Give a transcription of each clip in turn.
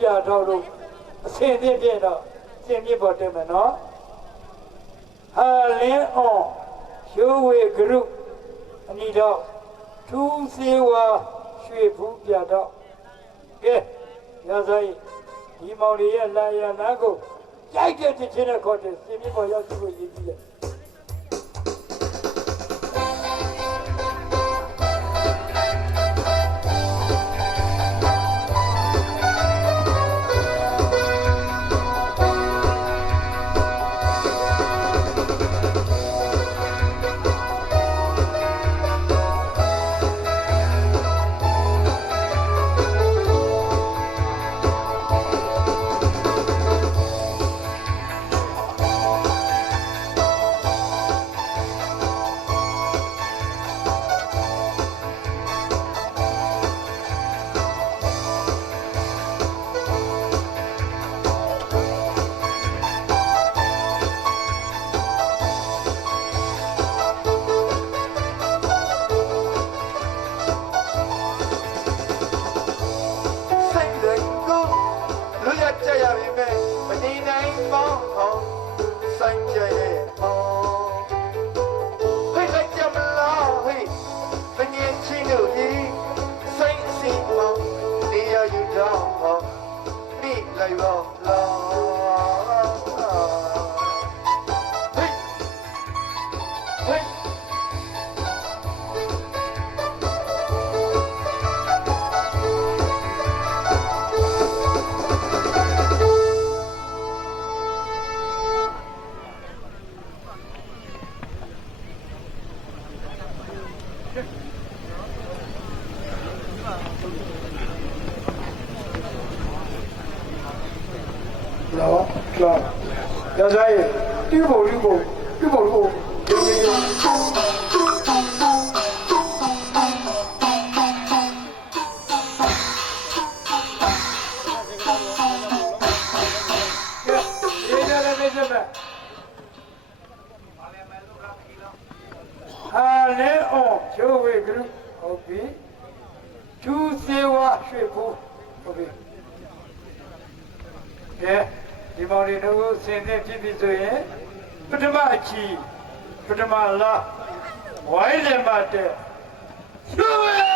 ပြတော့လို့အစင်ပြည့်တော့စင်ပြပေါ်တယ်မနော်ဟာလင်းအောင်ရှိုးဝေဂရုအနီတော့ထူးစေဝါရွှေဘူးပြတော့ကဲရဆိုင်ဒီမောင်လေးရဲ့လာရနာကိုရိုက်တဲ့ချင်းနဲ့ခေါ်တယ်စင်ပြပေါ်ရောက်သူကိုရည်ကြည့်တယ်ရဆိုင်ဒီဘုံဒီဘုံဒီဘုံကိုဒီလိုကဲဒီကြလည်းပြတ်ဟာလေအော်ချိုးဝေဂရုဟုတ်ပြီကျူးစေဝါရွှေဘူးဟုတ်ပြီကဲဒီမောင်လေးတို့စင်တဲ့ဖြစ်ပြီဆိုရင်ပထမအချီပထမလာဝိုင်းလည်းမတဲ့ရွှေဝဲ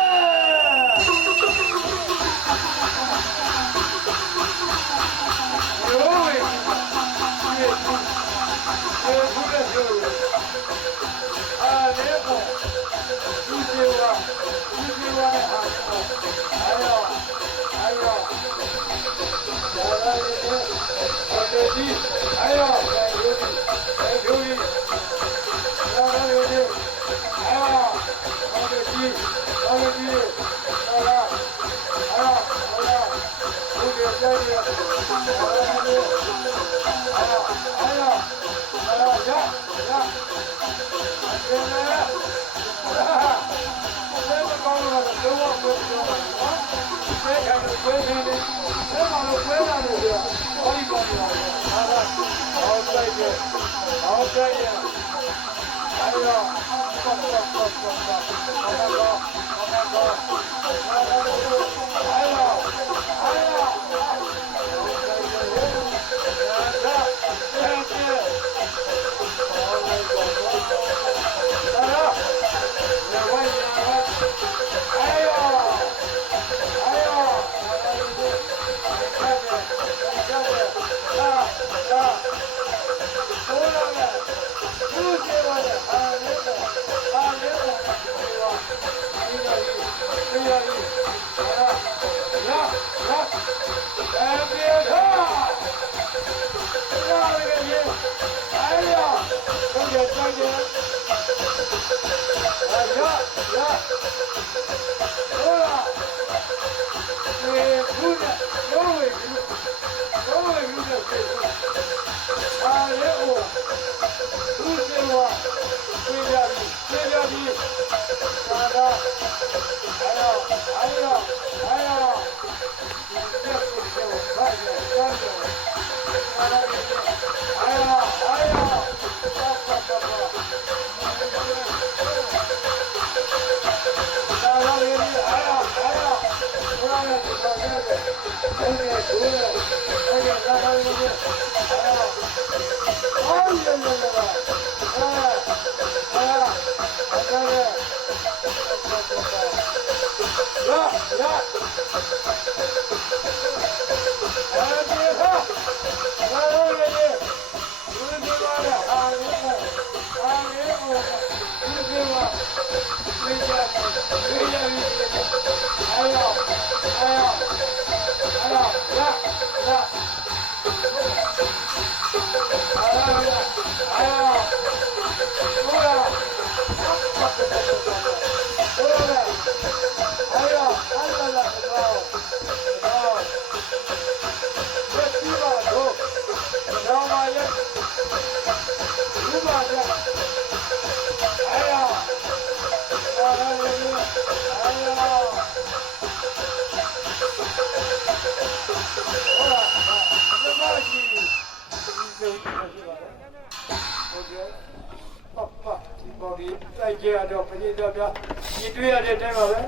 တိုက်ကြရတော့ပရိသတ်များညီတွေ့ရတဲ့အတိုင်းပါပဲ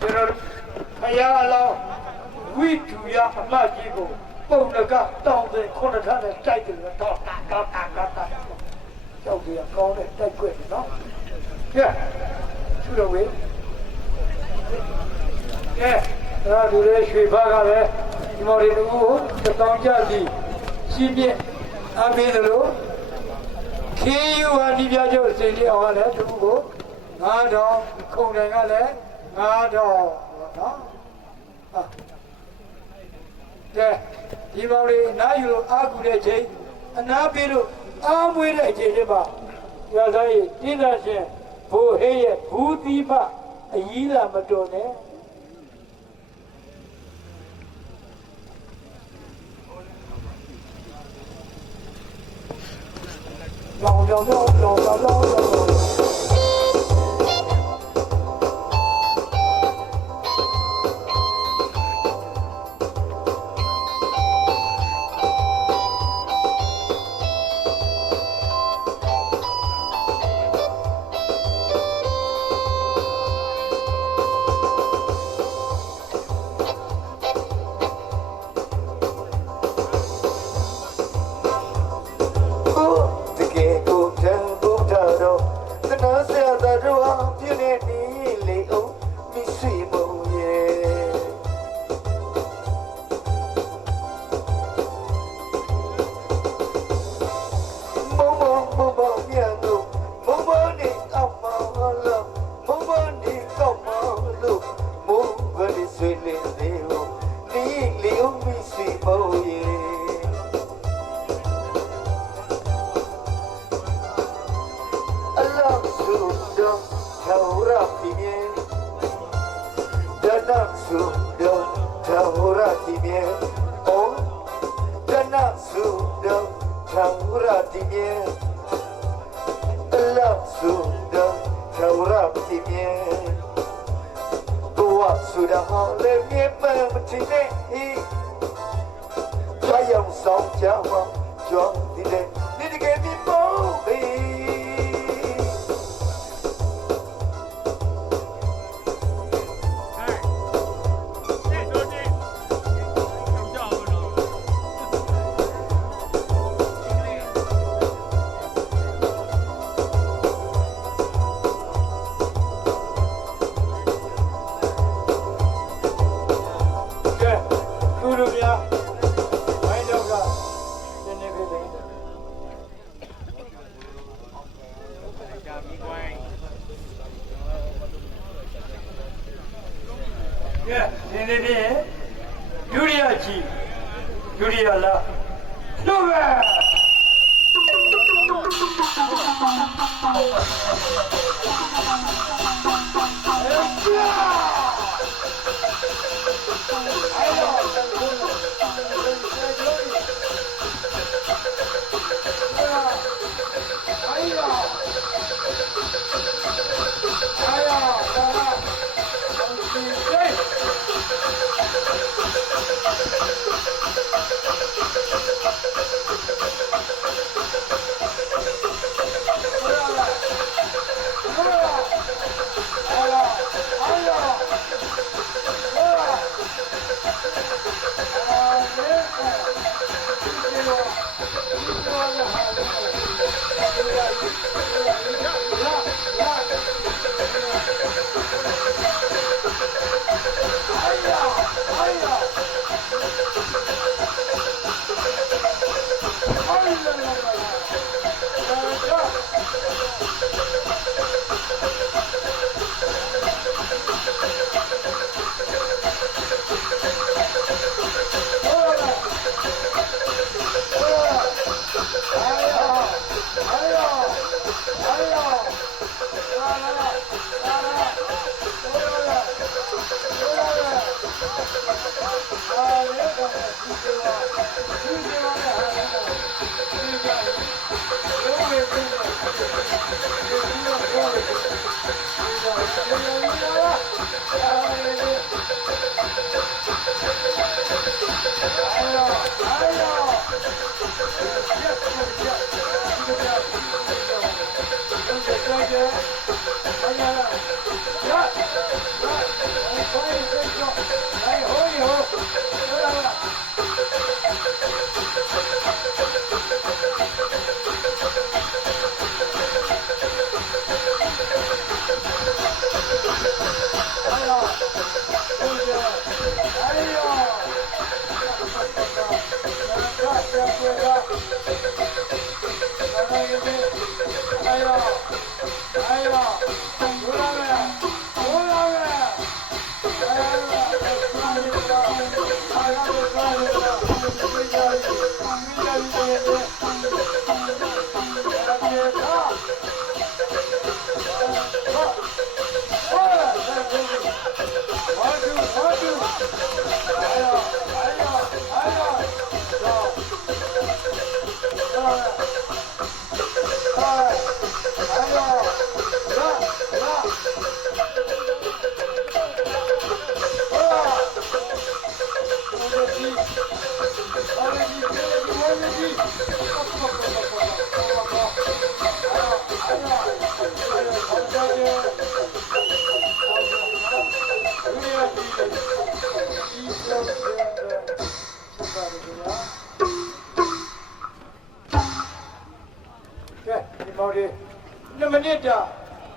ကျွန်တော်ဖယားအလောင်းဝိတူရအမကြီးကိုပုံလကတောင်းတဲ့ခုနှစ်ထပ်နဲ့တိုက်တယ်တော့တာကြောက်ကြရကောင်းတဲ့တိုက်ွက်နော်ကဲသူတော်ဝေးကဲဒါလူတွေရွှေဖားကလည်းဒီမော်ရီတို့ကိုတောင်းကြသည်ရှင်းပြအပေးတယ်လို့ခေယူဟာဒီပြကျုပ်စင်ကြီးအောင်ကလည်းသူကို9000ခုံတယ်ကလည်း9000နော်ကဲဒီမောင်လေးနားယူလို့အားကူတဲ့ချိန်အနာပေးလို့အားမွေးတဲ့ချိန်လေးပါရသားကြီးတိသရှင်ဘိုးဟေးရဲ့ဘူးသီးမအကြီးလာမတော်နဲ့လောင်လောင်လောင်လောင်လောင်လောင်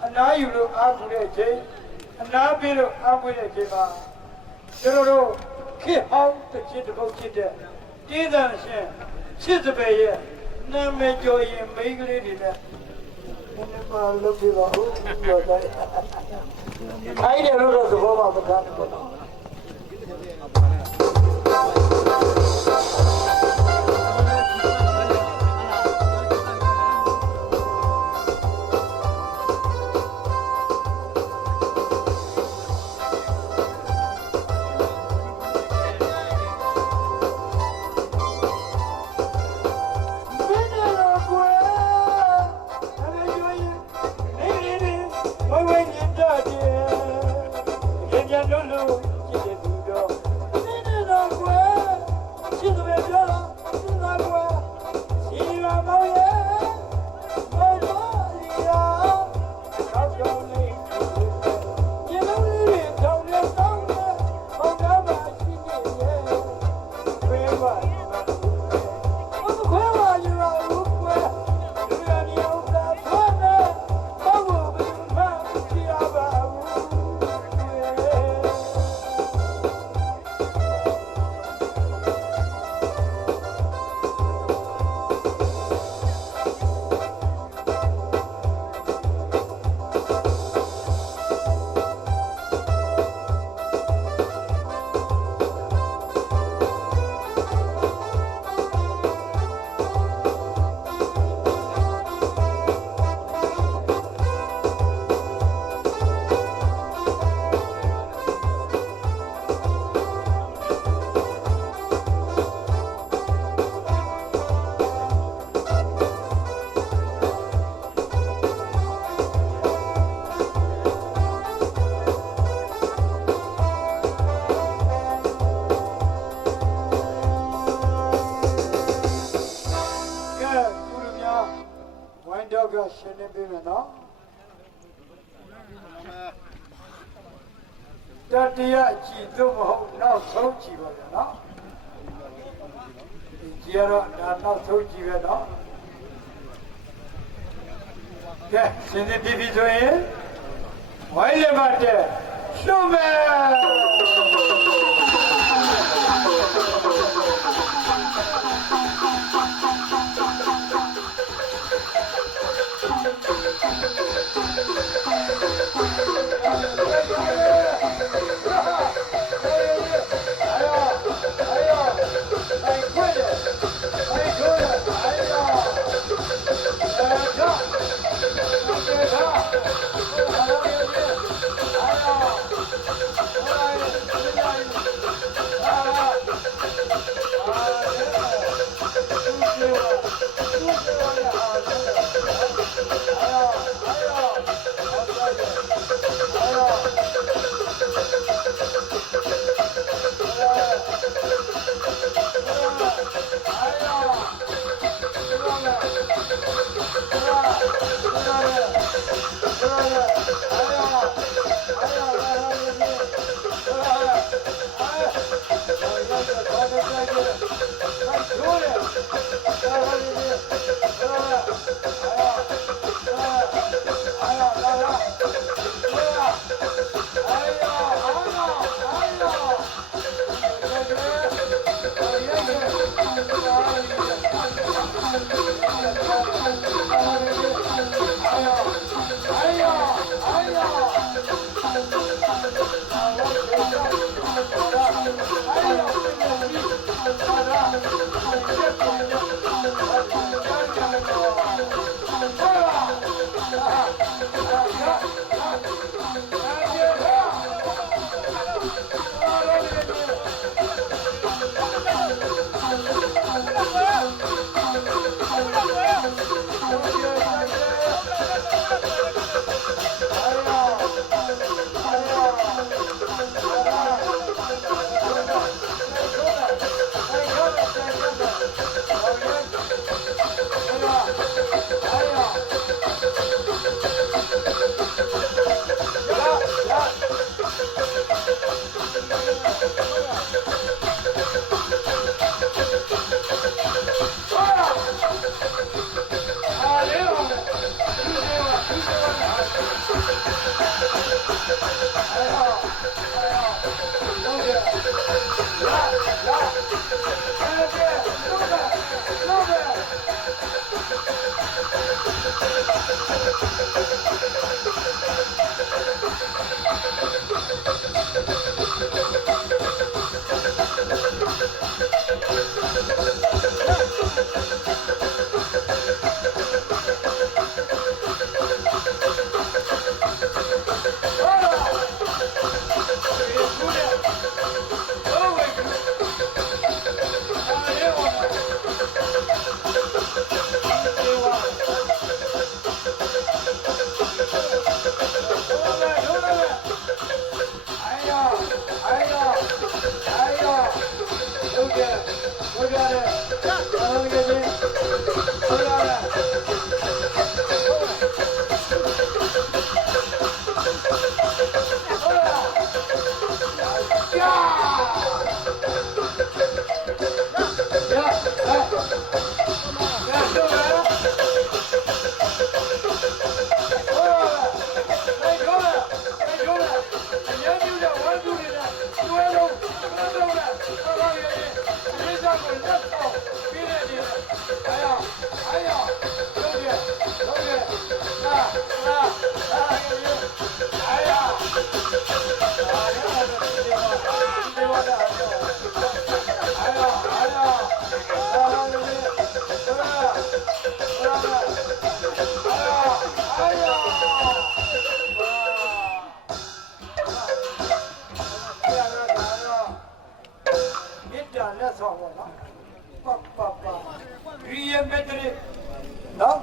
အနားယူလို့အားကိုတဲ့ချိန်အနားပေးလို့အားကိုတဲ့ချိန်မှာကျွန်တော်တို့ခေဟောင်းတစ်ချစ်တစ်ပုတ်ချစ်တဲ့တေးသံရှင်ချစ်စပယ်ရဲ့နာမည်ကျော်ရင်မိန်းကလေးတွေနဲ့ဘယ်မှာလုပ်ပြပါဦးပြောတိုင်းခိုင်းတယ်လို့တော့သဘောမှမထားဘူးပေါ့နော်ရှင်းနေပြီနော်တတိယကြည်သို့မဟုတ်နောက်ဆုံးကြည်ပါဗျာနော်ဒီကြည်ရတော့ဒါနောက်ဆုံးကြည်ပဲနော်ကဲရှင်းနေပြီဆိုရင်ဝိုင်းရပါတဲ့ရှုံးမယ်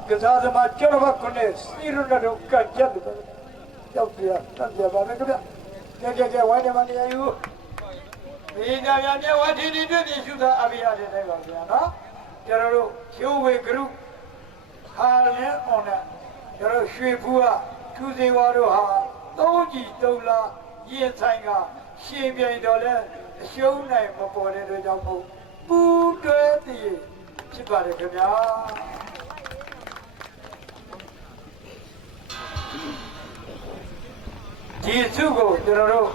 ကစားသမားကျော်ဘကုနဲ့စီရုံတို့ကကြက်တယ်ကြောက်ပြတတ်ပြပါမယ်ခင်ဗျကြက်ဝိုင်းနေမှနေယူဒီညာညာမြဝတီတီတွေ့ပြီရှုသာအဘိယတဲ့တိုင်းပါဗျာနော်ကျွန်တော်တို့ချိုးဝေ group ဟာလည်း on နဲ့ကျွန်တော်ရွှေဖူးကထူစေဝါတို့ဟာ3ကြီး3လားရင်ဆိုင်ကရှင်းပြိုင်တော်လဲအရှုံးနိုင်မပေါ်တဲ့အတွက်ကြောင့်မို့ပူးတွဲတည်ဖြစ်ပါတယ်ခင်ဗျာဒီစုကိုကျွန်တော်တို့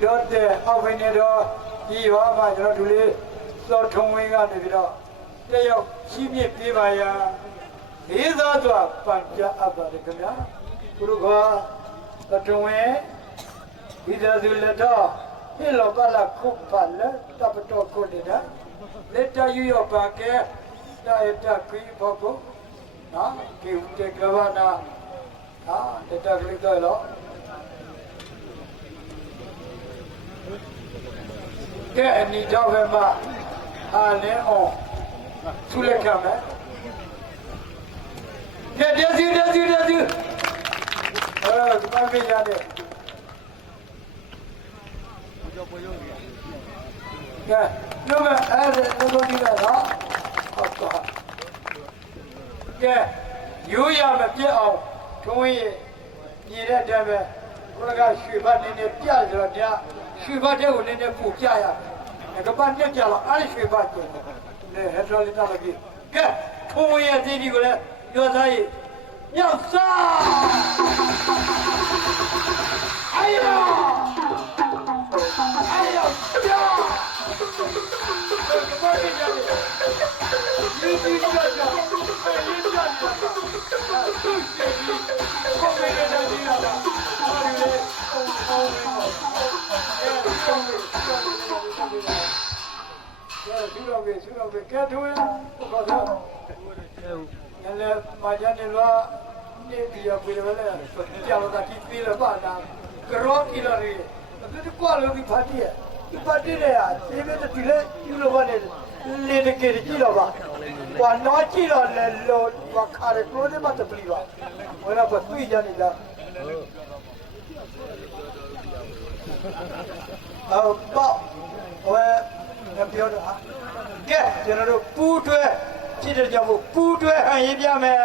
ပြောတဲ့အောက်ပိုင်းနေတော့ဒီရွာမှာကျွန်တော်တို့လေးစောထုံဝင်းကနေပြီးတော့တယောက်ကြီးပြပြပါရလေးစားစွာပန်ပြအပ်ပါတယ်ခင်ဗျာဘုရားကစောထုံဝင်းဒီသာစုလက်တော့ဟိလောပလာခုပါလက်တပ်တော်ကိုနေတာလက်တယူရပါကဲတာရတခွေးဖို့ကိုနော်ဒီတေကဘာနာဟာလက်တကလေးတော့လောကဲအနီတော့ပဲမှာအားလည်းအောင်သူလက်ခံမယ်ကဲတက်စီဒီမှာပြရတယ်ကဲလုံးမအဲ့ဒါလုံးဒီလားနော်ဟုတ်ကဲ့ကဲရိုးရမပြတ်အောင်ထုံးရင်ညီတဲ့တည်းပဲဘုရားကရွှေဘတ်နေနေပြဆိုတော့တရားရွှေဘတ်တဲ့ကိုနည်းနည်းပူပြရမယ်ကပတ်နဲ့ကြတော့အဲ့ရွှေဘတ်ကျတယ်လေဟက်ဒရိုလီတာမကြီးကဲထုံးရဲ့ဒီဒီကိုလည်းပြောသားရေးမြောက်စား哎呀！哎呀！呀！怎么这样的？一下下，一下下，都是你，后面的人听了吧？哪里的？出了没？该出呀！不搞错。原来马家的话。你比较贵了嘞，加了他几倍了吧？那个rock了嘞，那这挂了你拍的，你拍的嘞啊？这边的地嘞有了吧？你的给的几了吧？我拿几了来了，我看的多的嘛，这不离吧？我那不对着你的。报，我那标准啊，给，就是说不对，记得叫我不对，喊一遍没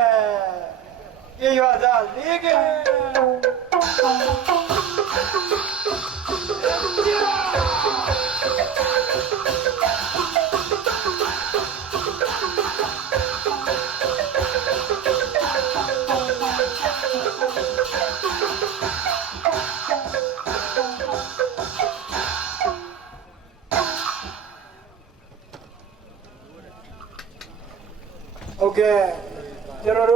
？ये वादा लेके ओके जरूर